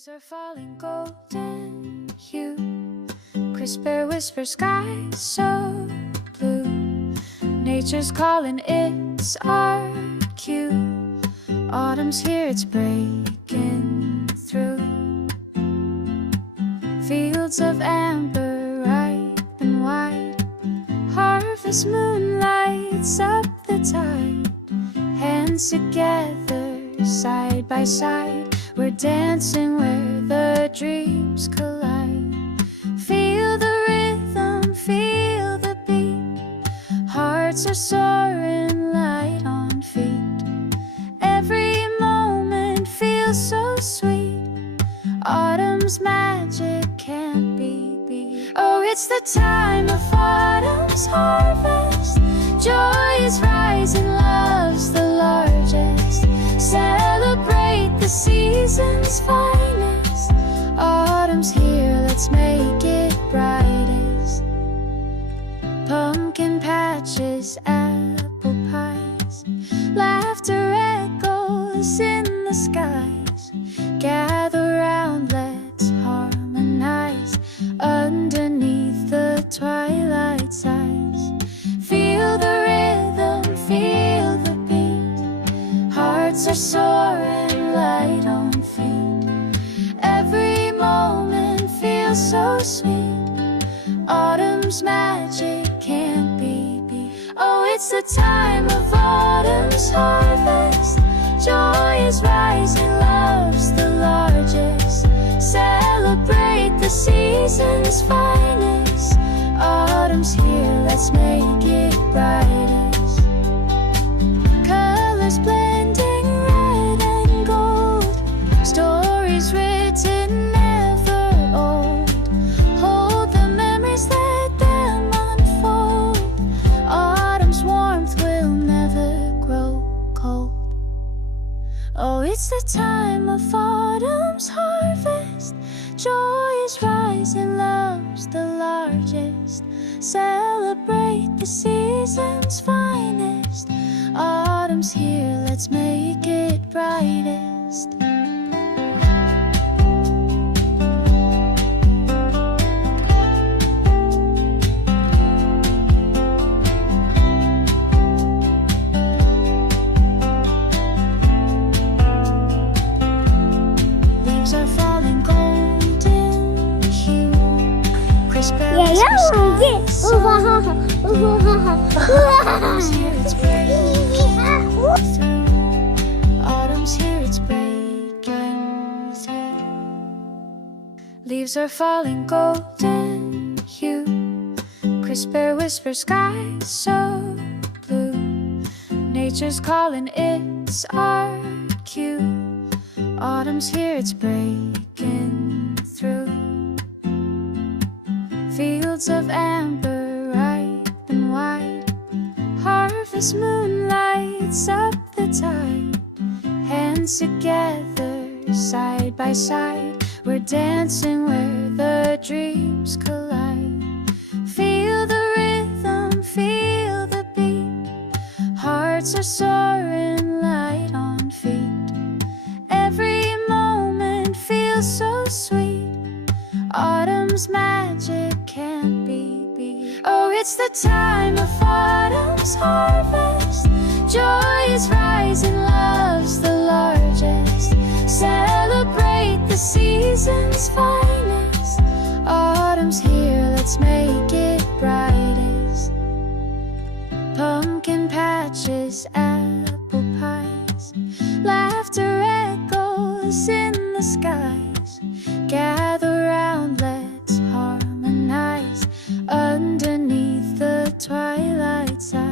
Leaves are falling golden hue, crisp air whispers, sky so blue. Nature's calling, it's our cue. Autumn's here, it's breaking through. Fields of amber, ripe and wide. Harvest moon lights up the tide. Hands together, side by side. We're dancing where the dreams collide. Feel the rhythm, feel the beat. Hearts are soaring, light on feet. Every moment feels so sweet. Autumn's magic can't be beat. Oh, it's the time of autumn's harvest. Joy is rising, love's the largest. Celebrate the season's finest. Autumn's here, let's make it brightest. Pumpkin patches, apple pies. Laughter echoes in the skies. Gather round, let's harmonize. Underneath the twilight skies. Feel the rhythm, feel the beat. Hearts are soaring, light on feet. Every moment feels so sweet. Autumn's magic can't be beat. Oh, it's the time of autumn's harvest. Joy is rising, love's the largest. Celebrate the season's finest. Autumn's here, let's make it brightest. Colors blending, red and gold. Stories written, never old. Hold the memories, let them unfold. Autumn's warmth will never grow cold. Oh, it's the time of autumn's harvest. Joy is rising, love's the largest. Celebrate the season's finest. Autumn's here, let's make it brightest. Leaves are falling golden hue. Crisp air whispers, Autumn's here, it's breaking through. Autumn's here, it's breaking through. Leaves are falling golden hue. Crisp air whispers, sky so blue. Nature's calling, it's our cue. Autumn's here, it's breaking through. Fields of amber, ripe and wide. Harvest moon lights up the tide. Hands together, side by side. We're dancing where the dreams collide. Feel the rhythm, feel the beat. Hearts are soaring, light on feet. Every moment feels so sweet. Autumn's magic can't be beat. Oh, it's the time of autumn's harvest. Joy is rising, love's the largest. Celebrate the season's finest. Autumn's here, let's make it brightest. Pumpkin patches, apple pies. Laughter echoes in the skies. Gather round, let's harmonize. Underneath the twilight sky.